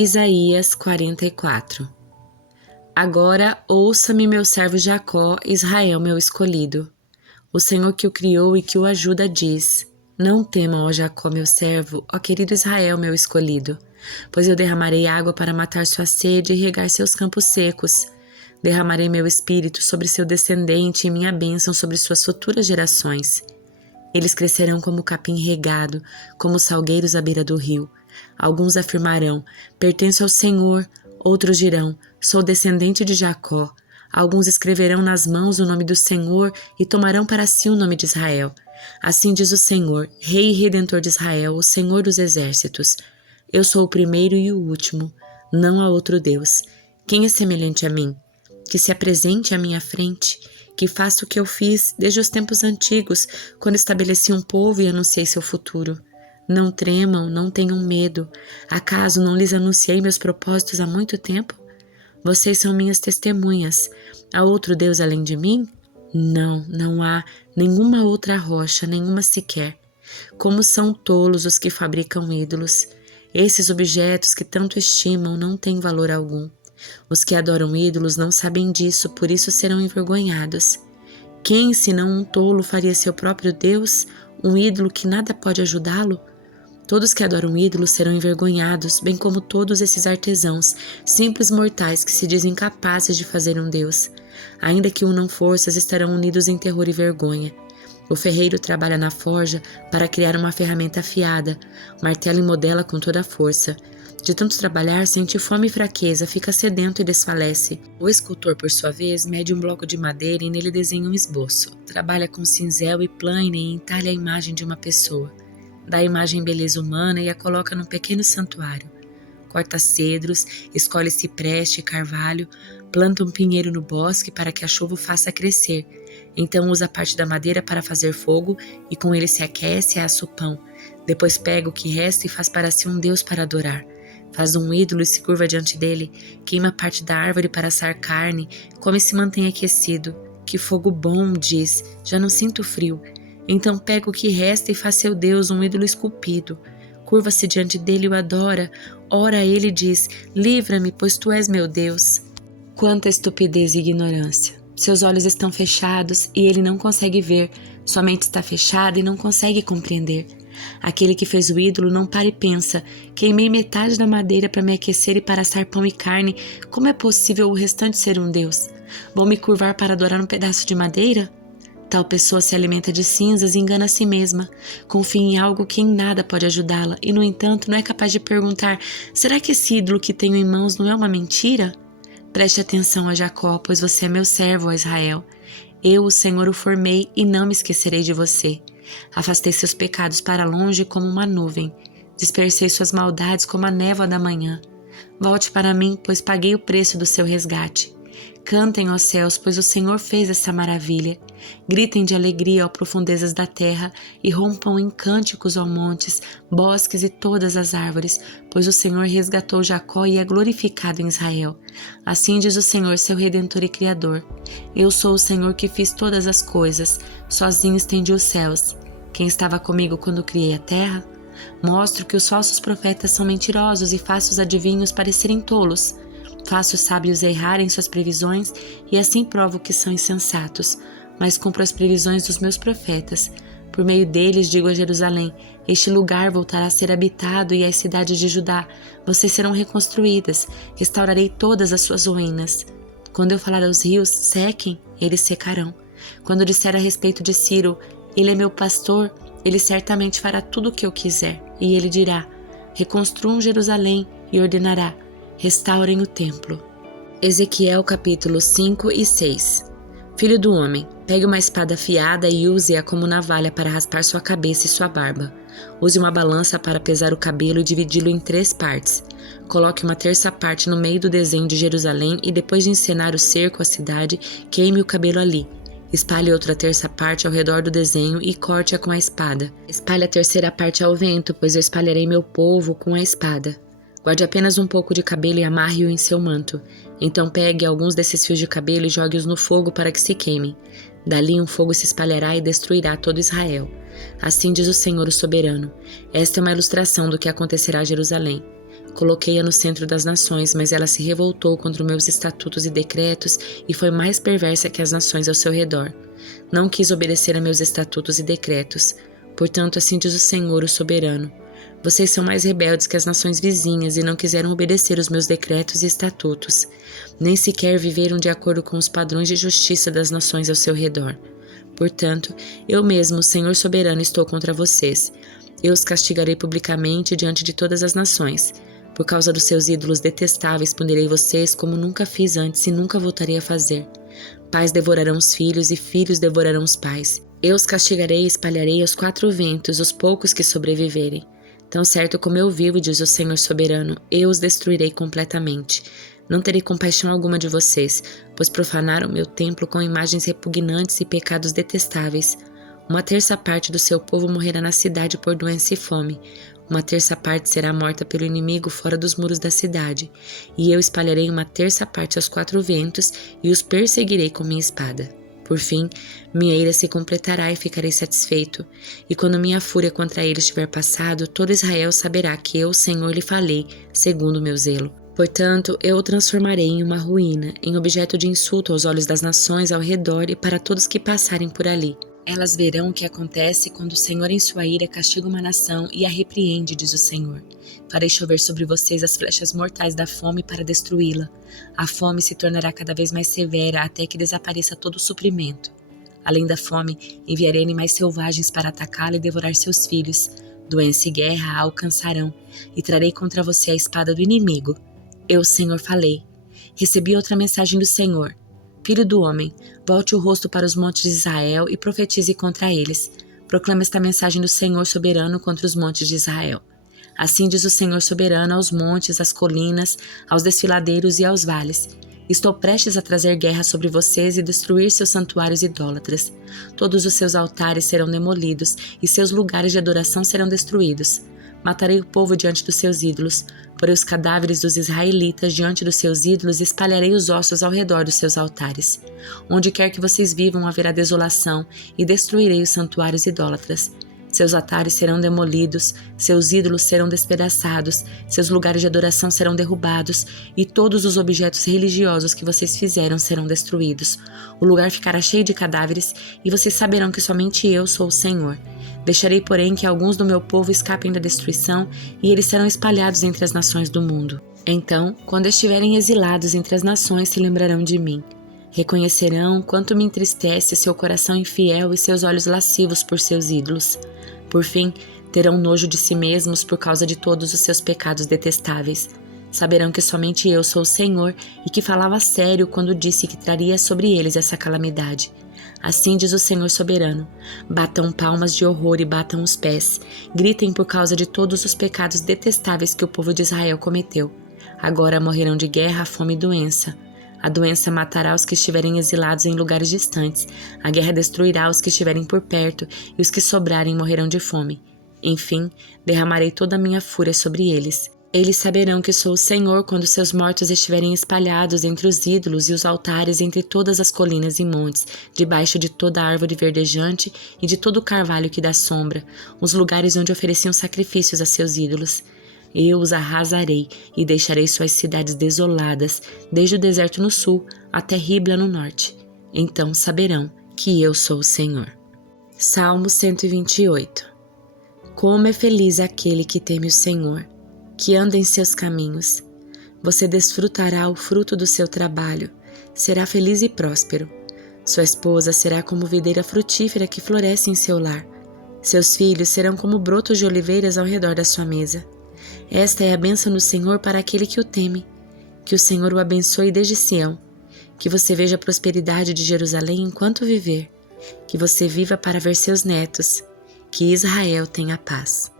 Isaías 44. Agora ouça-me, meu servo Jacó, Israel, meu escolhido. O Senhor que o criou e que o ajuda diz: Não tema, ó Jacó, meu servo, ó querido Israel, meu escolhido, pois eu derramarei água para matar sua sede e regar seus campos secos. Derramarei meu espírito sobre seu descendente e minha bênção sobre suas futuras gerações. Eles crescerão como capim regado, como salgueiros à beira do rio. Alguns afirmarão: pertenço ao Senhor. Outros dirão: sou descendente de Jacó. Alguns escreverão nas mãos o nome do Senhor e tomarão para si o nome de Israel. Assim diz o Senhor, Rei e Redentor de Israel, o Senhor dos exércitos: eu sou o primeiro e o último, não há outro Deus. Quem é semelhante a mim? Que se apresente à minha frente, que faça o que eu fiz desde os tempos antigos, quando estabeleci um povo e anunciei seu futuro. Não tremam, não tenham medo. Acaso não lhes anunciei meus propósitos há muito tempo? Vocês são minhas testemunhas. Há outro Deus além de mim? Não, não há nenhuma outra rocha, nenhuma sequer. Como são tolos os que fabricam ídolos. Esses objetos que tanto estimam não têm valor algum. Os que adoram ídolos não sabem disso, por isso serão envergonhados. Quem, senão um tolo, faria seu próprio Deus, um ídolo que nada pode ajudá-lo? Todos que adoram ídolos serão envergonhados, bem como todos esses artesãos, simples mortais que se dizem capazes de fazer um Deus. Ainda que unam forças, estarão unidos em terror e vergonha. O ferreiro trabalha na forja para criar uma ferramenta afiada, o martelo modela com toda a força. De tanto trabalhar, sente fome e fraqueza, fica sedento e desfalece. O escultor, por sua vez, mede um bloco de madeira e nele desenha um esboço. Trabalha com cinzel e plane e entalha a imagem de uma pessoa. Dá a imagem beleza humana e a coloca num pequeno santuário. Corta cedros, escolhe cipreste e carvalho, planta um pinheiro no bosque para que a chuva o faça crescer. Então usa parte da madeira para fazer fogo e com ele se aquece e assa o pão. Depois pega o que resta e faz para si um deus para adorar. Faz um ídolo e se curva diante dele, queima parte da árvore para assar carne, come e se mantém aquecido. Que fogo bom, diz, já não sinto frio. Então pega o que resta e faz seu Deus um ídolo esculpido. Curva-se diante dele e o adora. Ora a ele diz: livra-me, pois tu és meu Deus. Quanta estupidez e ignorância! Seus olhos estão fechados e ele não consegue ver, sua mente está fechada e não consegue compreender. Aquele que fez o ídolo não para e pensa: queimei metade da madeira para me aquecer e para assar pão e carne, como é possível o restante ser um Deus? Vou me curvar para adorar um pedaço de madeira? Tal pessoa se alimenta de cinzas e engana a si mesma. Confia em algo que em nada pode ajudá-la e, no entanto, não é capaz de perguntar: será que esse ídolo que tenho em mãos não é uma mentira? Preste atenção a Jacó, pois você é meu servo, ó Israel. Eu, o Senhor, o formei e não me esquecerei de você. Afastei seus pecados para longe como uma nuvem. Dispersei suas maldades como a névoa da manhã. Volte para mim, pois paguei o preço do seu resgate. Cantem, ó céus, pois o Senhor fez essa maravilha. Gritem de alegria, ó profundezas da terra, e rompam em cânticos, ó montes, bosques e todas as árvores, pois o Senhor resgatou Jacó e é glorificado em Israel. Assim diz o Senhor, seu Redentor e Criador: eu sou o Senhor que fiz todas as coisas, sozinho estendi os céus. Quem estava comigo quando criei a terra? Mostro que os falsos profetas são mentirosos e faço os adivinhos parecerem tolos. Faço os sábios errarem suas previsões e assim provo que são insensatos, mas cumpro as previsões dos meus profetas. Por meio deles digo a Jerusalém: este lugar voltará a ser habitado, e as cidades de Judá, vocês serão reconstruídas, restaurarei todas as suas ruínas. Quando eu falar aos rios: sequem, eles secarão. Quando disser a respeito de Ciro: ele é meu pastor, ele certamente fará tudo o que eu quiser. E ele dirá: reconstruam Jerusalém, e ordenará: restaurem o templo. Ezequiel capítulos 5 e 6. Filho do homem, pegue uma espada afiada e use-a como navalha para raspar sua cabeça e sua barba. Use uma balança para pesar o cabelo e dividi-lo em 3 partes. Coloque uma terça parte no meio do desenho de Jerusalém e depois de encenar o cerco à cidade, queime o cabelo ali. Espalhe outra terça parte ao redor do desenho e corte-a com a espada. Espalhe a terceira parte ao vento, pois eu espalharei meu povo com a espada. Guarde apenas um pouco de cabelo e amarre-o em seu manto. Então pegue alguns desses fios de cabelo e jogue-os no fogo para que se queimem. Dali um fogo se espalhará e destruirá todo Israel. Assim diz o Senhor, o soberano. Esta é uma ilustração do que acontecerá a Jerusalém. Coloquei-a no centro das nações, mas ela se revoltou contra os meus estatutos e decretos e foi mais perversa que as nações ao seu redor. Não quis obedecer a meus estatutos e decretos. Portanto, assim diz o Senhor, o soberano: vocês são mais rebeldes que as nações vizinhas e não quiseram obedecer os meus decretos e estatutos, nem sequer viveram de acordo com os padrões de justiça das nações ao seu redor. Portanto, eu mesmo, o Senhor soberano, estou contra vocês. Eu os castigarei publicamente diante de todas as nações. Por causa dos seus ídolos detestáveis, punirei vocês como nunca fiz antes e nunca voltarei a fazer. Pais devorarão os filhos e filhos devorarão os pais. Eu os castigarei e espalharei aos quatro ventos os poucos que sobreviverem. Tão certo como eu vivo, diz o Senhor soberano, eu os destruirei completamente. Não terei compaixão alguma de vocês, pois profanaram meu templo com imagens repugnantes e pecados detestáveis. 1/3 parte do seu povo morrerá na cidade por doença e fome. 1/3 parte será morta pelo inimigo fora dos muros da cidade. E eu espalharei 1/3 parte aos quatro ventos e os perseguirei com minha espada. Por fim, minha ira se completará e ficarei satisfeito. E quando minha fúria contra eles tiver passado, todo Israel saberá que eu, Senhor, lhe falei, segundo o meu zelo. Portanto, eu o transformarei em uma ruína, em objeto de insulto aos olhos das nações ao redor e para todos que passarem por ali. Elas verão o que acontece quando o Senhor em sua ira castiga uma nação e a repreende, diz o Senhor. Farei chover sobre vocês as flechas mortais da fome para destruí-la. A fome se tornará cada vez mais severa até que desapareça todo o suprimento. Além da fome, enviarei animais selvagens para atacá-la e devorar seus filhos. Doença e guerra a alcançarão, e trarei contra você a espada do inimigo. Eu, Senhor, falei. Recebi outra mensagem do Senhor. Filho do homem, volte o rosto para os montes de Israel e profetize contra eles. Proclame esta mensagem do Senhor soberano contra os montes de Israel. Assim diz o Senhor soberano aos montes, às colinas, aos desfiladeiros e aos vales. Estou prestes a trazer guerra sobre vocês e destruir seus santuários idólatras. Todos os seus altares serão demolidos e seus lugares de adoração serão destruídos. Matarei o povo diante dos seus ídolos, porei os cadáveres dos israelitas diante dos seus ídolos e espalharei os ossos ao redor dos seus altares. Onde quer que vocês vivam haverá desolação e destruirei os santuários idólatras. Seus altares serão demolidos, seus ídolos serão despedaçados, seus lugares de adoração serão derrubados e todos os objetos religiosos que vocês fizeram serão destruídos. O lugar ficará cheio de cadáveres e vocês saberão que somente eu sou o Senhor. Deixarei, porém, que alguns do meu povo escapem da destruição e eles serão espalhados entre as nações do mundo. Então, quando estiverem exilados entre as nações, se lembrarão de mim. Reconhecerão quanto me entristece seu coração infiel e seus olhos lascivos por seus ídolos. Por fim, terão nojo de si mesmos por causa de todos os seus pecados detestáveis. Saberão que somente eu sou o Senhor e que falava sério quando disse que traria sobre eles essa calamidade. Assim diz o Senhor soberano: batam palmas de horror e batam os pés. Gritem por causa de todos os pecados detestáveis que o povo de Israel cometeu. Agora morrerão de guerra, fome e doença. A doença matará os que estiverem exilados em lugares distantes. A guerra destruirá os que estiverem por perto, e os que sobrarem morrerão de fome. Enfim, derramarei toda a minha fúria sobre eles. Eles saberão que sou o Senhor quando seus mortos estiverem espalhados entre os ídolos e os altares entre todas as colinas e montes, debaixo de toda a árvore verdejante e de todo o carvalho que dá sombra, os lugares onde ofereciam sacrifícios a seus ídolos. Eu os arrasarei e deixarei suas cidades desoladas, desde o deserto no sul até Ribla no norte. Então saberão que eu sou o Senhor. Salmo 128. Como é feliz aquele que teme o Senhor, que anda em seus caminhos. Você desfrutará o fruto do seu trabalho, será feliz e próspero. Sua esposa será como videira frutífera que floresce em seu lar. Seus filhos serão como brotos de oliveiras ao redor da sua mesa. Esta é a bênção do Senhor para aquele que o teme. Que o Senhor o abençoe desde Sião. Que você veja a prosperidade de Jerusalém enquanto viver. Que você viva para ver seus netos. Que Israel tenha paz.